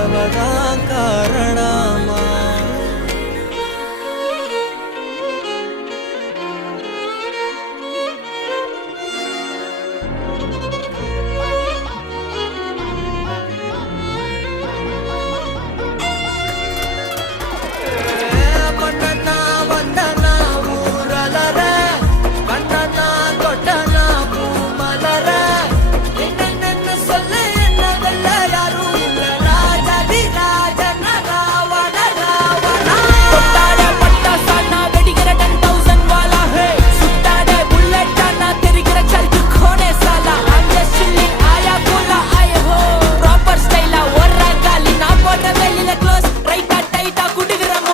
什么的。